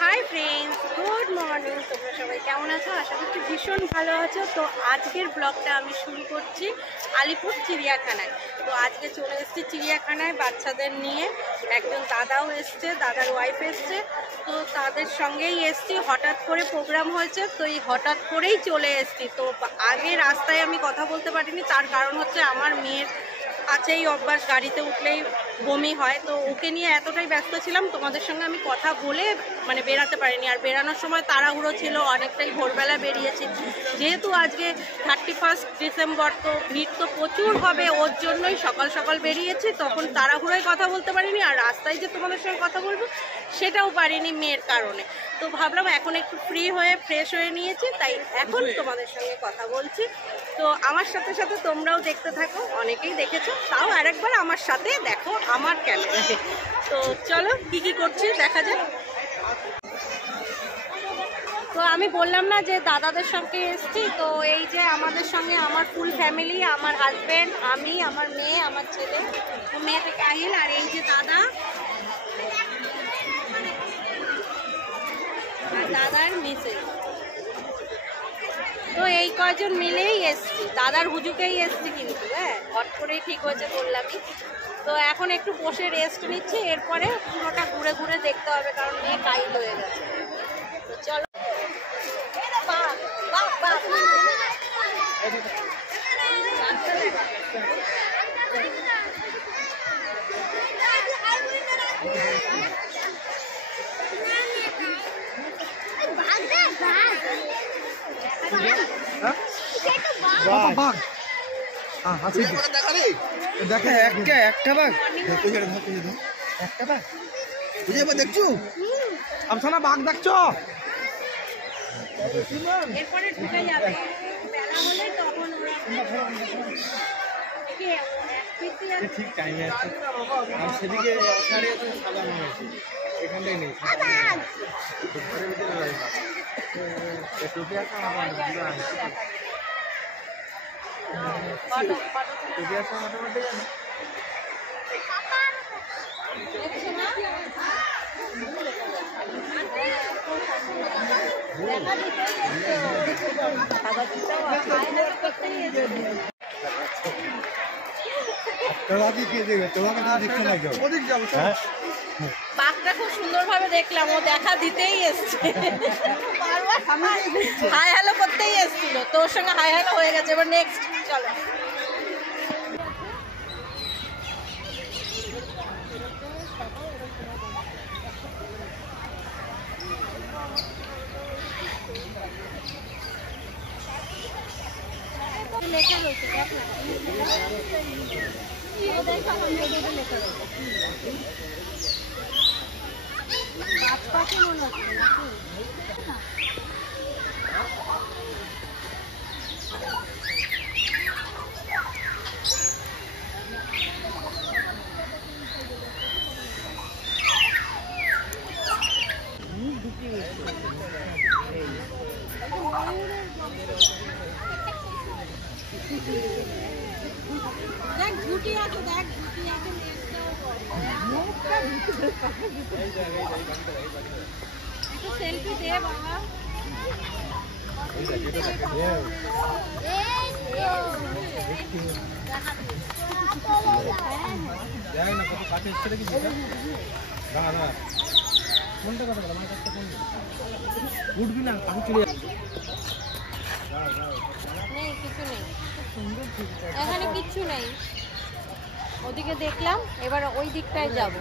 Hi friends, good morning. তোমরা সবাই কেমন আছো? আশা করছি ভীষণ ভালো আছো। তো আজকের ব্লগটা আমি শুরু করছি আলিপুর চিড়িয়াখানায়। তো আজকে চলে এসেছি চিড়িয়াখানায় বাচ্চাদের নিয়ে। একজন দাদাও এসছে, দাদার ওয়াইফ এসছে। তো তাদের সঙ্গেই এসছি, হঠাৎ করে প্রোগ্রাম হয়েছে, তো এই হঠাৎ করেই চলে এসছি। তো আগে রাস্তায় আমি কথা বলতে পারিনি, তার কারণ হচ্ছে আমার মেয়ের আছেই অভ্যাস, গাড়িতে উঠলেই বমি হয়। তো ওকে নিয়ে এতটাই ব্যস্ত ছিলাম, তোমাদের সঙ্গে আমি কথা বলে বেরাতে পারিনি। আর বেরানোর সময় তাড়াহুড়ো ছিল, অনেকটাই ভোরবেলা বেরিয়েছি, যেহেতু আজকে 31 ডিসেম্বর, তো ভিড় তো প্রচুর হবে, ওর জন্যই সকাল সকাল বেরিয়েছি। তখন তাড়াহুড়োয় কথা বলতে পারিনি, আর রাস্তায় যে তোমাদের সঙ্গে কথা বলবো সেটাও পারিনি মেয়ের কারণে। তো ভাবলাম এখন একটু ফ্রি হয়ে ফ্রেশ হয়ে নিয়েছি, তাই এখন তোমাদের সঙ্গে কথা বলছি। তো আমার সাথে সাথে তোমরাও দেখতে থাকো, অনেকেই দেখেছো, তাও আরেকবার আমার সাথে দেখো আমার ক্যামেরায়। তো চলো কি কি করছি দেখা যাক। তো আমি বললাম না যে দাদাদের সঙ্গে এসছি, তো এই যে আমাদের সঙ্গে আমার ফুল ফ্যামিলি, আমার হাজব্যান্ড, আমি, আমার মেয়ে, আমার ছেলে, মেয়ে থেকে আহিল, আর এই যে দাদা আর দাদার মিসেস। তো এই কয়জন মিলেই এসছি, দাদার হুজুকেই এসছি, কিন্তু হ্যাঁ হট করেই ঠিক হয়েছে বললামই। তো এখন একটু বসে রেস্ট নিচ্ছি, এরপরে পুরোটা ঘুরে ঘুরে দেখতে হবে, কারণ মেয়ে কাইল হয়ে গেছে। তো চলো। একটা বাঘ দেখছো? আমসানা বাঘ দেখছো? এরপরে ঢুকে যাবে, বেলা হলে তখন ঠিক টাইমে আছে। আর সেদিকে সাজানো হয়েছে, এখানটাই নেই। বাঘটা খুব সুন্দরভাবে দেখলাম, ও দেখা দিতেই এসছে, হাই হ্যালো করতেই এসছিল, তোর সঙ্গে হাই হ্যালো হয়ে গেছে। এবার নেক্সট চলো। লেখা রয়েছে, দেখ না, লেখা রয়েছে গাছ পাখি মনে হচ্ছে নাকি? দেখ ঝুটি আছে, দেখ ঝুটি আছে, একটু সেলফি দে বাবা। উঠবি না, আমি চলে নেই, কিছু নেই, এখানে কিচ্ছু নেই। ওদিকে দেখলাম, এবার ওই দিকটায় যাব।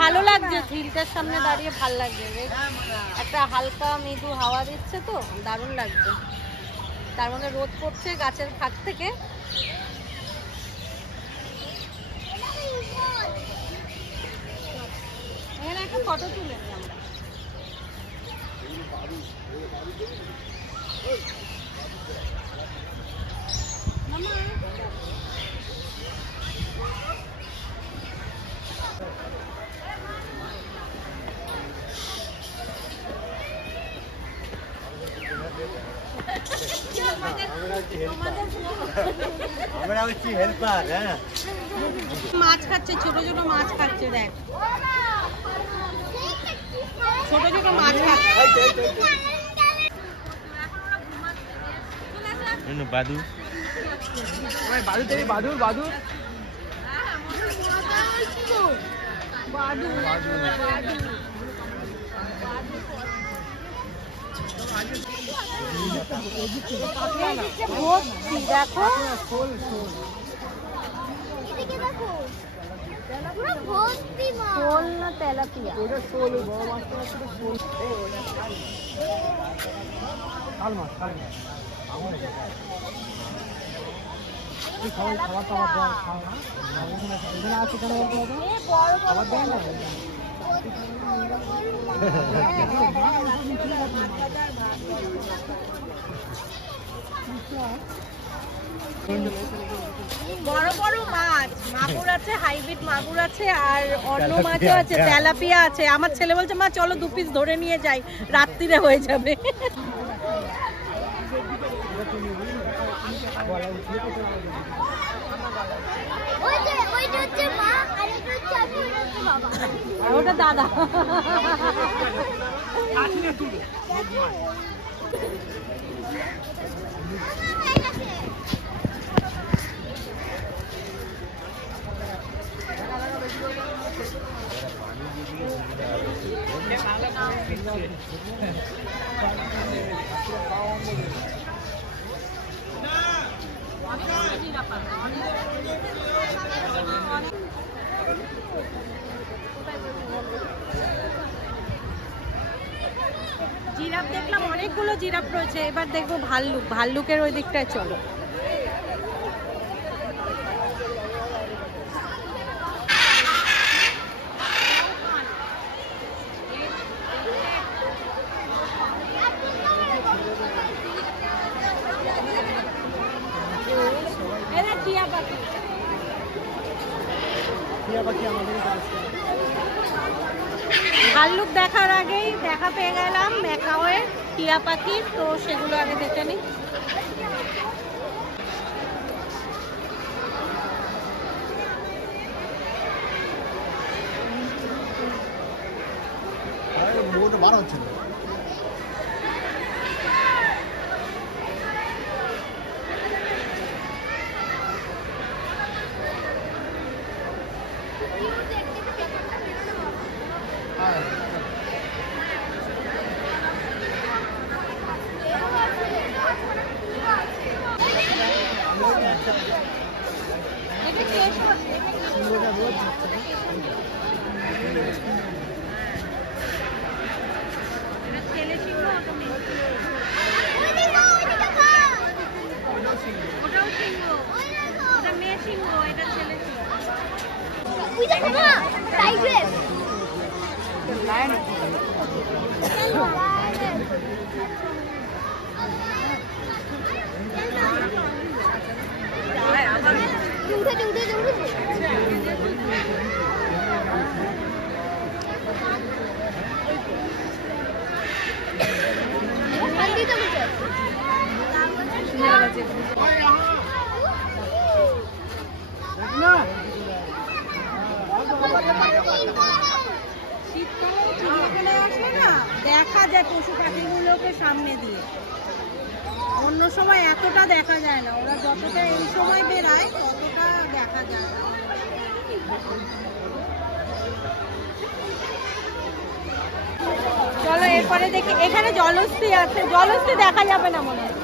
ভালো লাগছে, ঝিলটার সামনে দাঁড়িয়ে ভালো লাগছে, একটা হালকা মৃদু হাওয়া দিচ্ছে, তো দারুণ লাগছে। তার মধ্যে রোদ পড়ছে গাছের ফাঁক থেকে। এখানে একটা ফটো তুলে নিই আমরা। আমরা হচ্ছি হেল্পার। হ্যাঁ, মাছ খাচ্ছে, ছোট ছোট মাছ খাচ্ছে, দেখ ছোট ছোট মাছ খাচ্ছে। বাদু বাদু তেরি বাদু বাদু দেখো শোল না তেলাপিয়া? বড় বড় মাছ, মাগুর আছে, হাইব্রিড মাগুর আছে, আর অন্য মাছও আছে, তেলাপিয়া আছে। আমার ছেলে বলছে মা চলো 2 পিস ধরে নিয়ে যাই, রাত্রিরে হয়ে যাবে। ওটা দাদা। জিরাফ দেখলাম, অনেকগুলো জিরাফ রয়েছে। এবার দেখবো ভাল্লুক। ভাল্লুকের ওই দিকটায় চলো। টিয়া পাখি, ভাল্লুক দেখার আগেই দেখা পেয়ে গেলাম ম্যাকাওয়ে টিয়া পাখি, তো সেগুলো আগে দেখে নিই। বার হচ্ছে না। দেখা যায় পশু পাখিগুলোকে সামনে দিয়ে, অন্য সময় এতটা দেখা যায় না। ওরা যতটা এই সময় বেরায় ততটা দেখা যায় না। চলো এরপরে দেখি, এখানে জলহস্তী আছে। জলহস্তী দেখা যাবে না মনে হয়।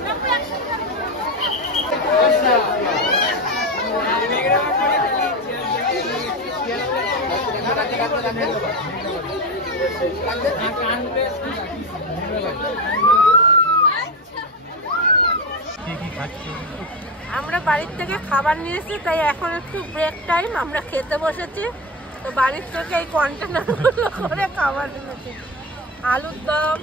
আমরা বাড়ির থেকে খাবার নিয়েছি, তাই এখন একটু ব্রেক টাইম, আমরা খেতে বসেছি। তো বাড়ির থেকে এই কন্টেনারগুলো করে খাবার এনেছি, আলুর দম,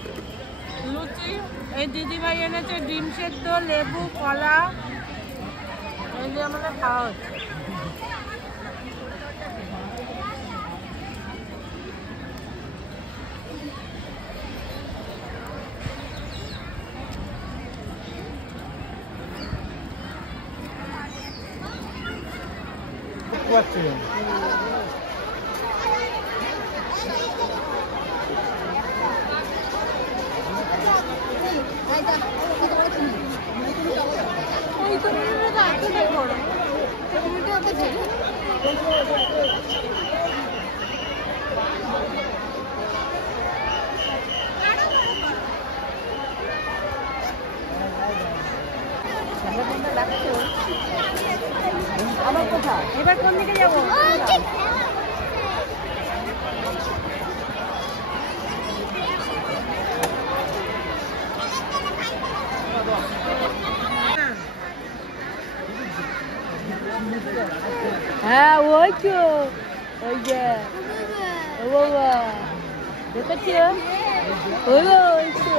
লুচি, এই দিদিভাই এনেছে ডিম সেদ্ধ, লেবু, কলা, এই দিয়ে আমাদের খাওয়া হচ্ছে। পারছি। আমার কথা এবার কোন দিকে যাবো? হ্যাঁ ওই তো ওই যে ও বাবা দেখেছি ওই তো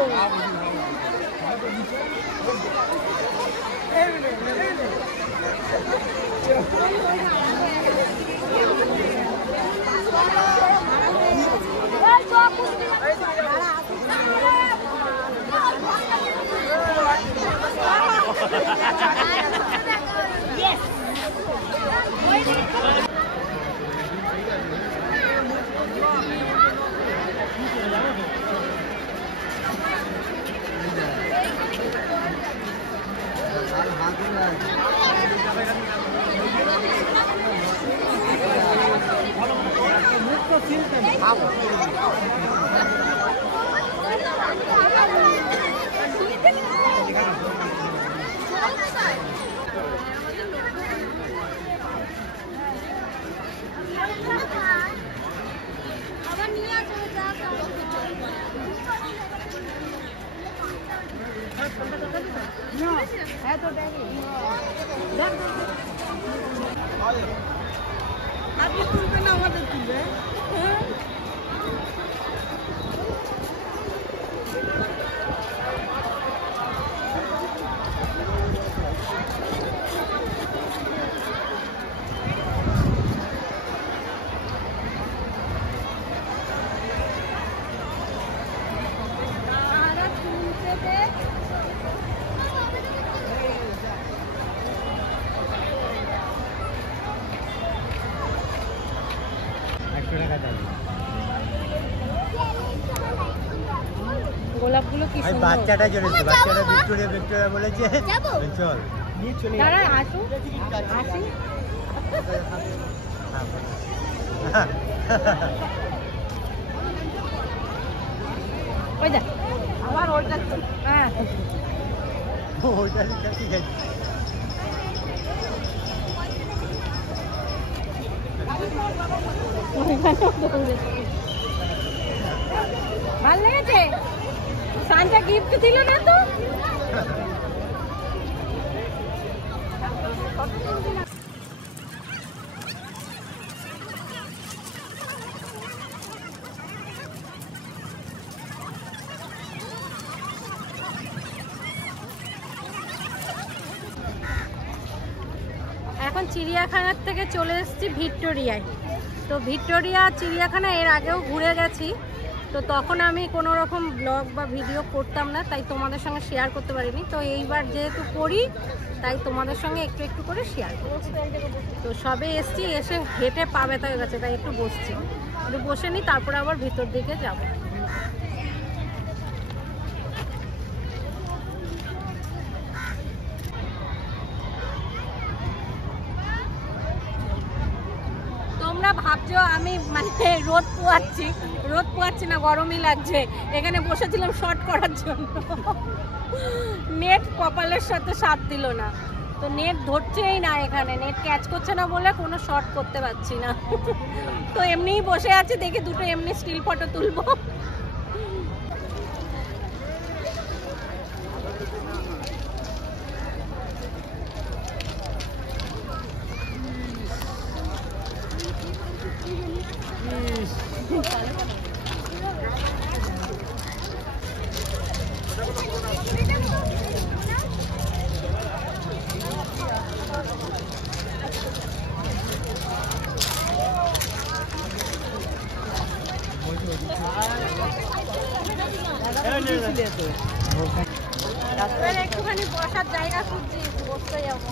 আপনি তুলবেন না, আমাদের তুলবে। গোলাপগুলো কি সুন্দর। বাচ্চাটা চলেছে, বাচ্চাটা ভিক্টোরিয়া ভিক্টোরিয়া বলেছে চল দাঁড়া আসো আসি ওই দেখ আবার ওইটা হ্যাঁ ওইটা ঠিক আছে। ভাল লেগেছে? সান্টা গিফট দিল না তো? এখন চিড়িয়াখানার থেকে চলে এসেছি ভিক্টোরিয়ায়। তো ভিক্টোরিয়া চিড়িয়াখানা এর আগেও ঘুরে গেছি, তো তখন আমি কোনো রকম ব্লগ বা ভিডিও করতাম না, তাই তোমাদের সঙ্গে শেয়ার করতে পারিনি। তো এইবার যেহেতু করি তাই তোমাদের সঙ্গে একটু একটু করে শেয়ার করছি। তো সবে এসছি, এসে হেঁটে পা ব্যথা হয়ে গেছে, তাই একটু বসছি, একটু বসে নিই, তারপরে আবার ভিতর দিকে যাব। তোমরা ভাবছো আমি মানে রোদ পোয়াচ্ছি না, গরমই লাগছে। এখানে বসেছিলাম শর্ট করার জন্য, নেট কপালের সাথে সাথ দিল না, তো নেট ধরছেই না, এখানে নেট ক্যাচ করছে না বলে কোনো শর্ট করতে পারছি না। তো এমনিই বসে আছি, দেখি দুটো এমনি স্টিল ফটো তুলবো। একটুখানি বসার জায়গা খুঁজছি, বসতে যাবো।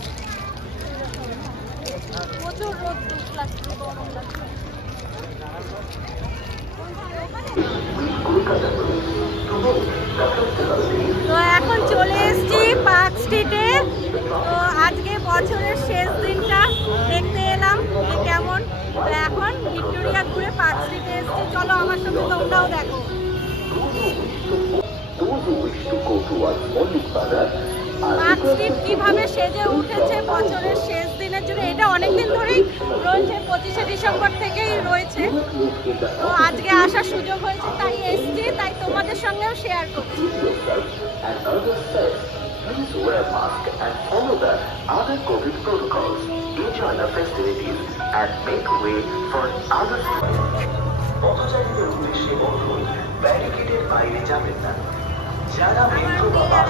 প্রচুর রোদ লাগছে, গরম লাগছে। তো এখন চলে এসেছি পার্ক স্ট্রিটে। তো আজকে বছরের শেষ দিনটা দেখতে এলাম যে কেমন। তো এখন ভিক্টোরিয়া ঘুরে পার্ক স্ট্রিটে এসেছি, চলো আমার সঙ্গে তোমরাও দেখো। পার্ক স্ট্রিট কিভাবে সেজে উঠেছে বছরের শেষ দিনের জন্য, এটা অনেকদিন ধরেই রয়েছে, 25শে ডিসেম্বর থেকেই রয়েছে। তো আজকে আসার সুযোগ হয়েছে তাই এসছি, তাই তোমাদের সঙ্গেও শেয়ার করছি। Please wear a mask and follow the other COVID protocols. Enjoy the festivities and make way for other. পথচারীদের উদ্দেশ্যে বলুন, ব্যারিকেডের বাইরে যাবেন না। যারা মেট্রো বা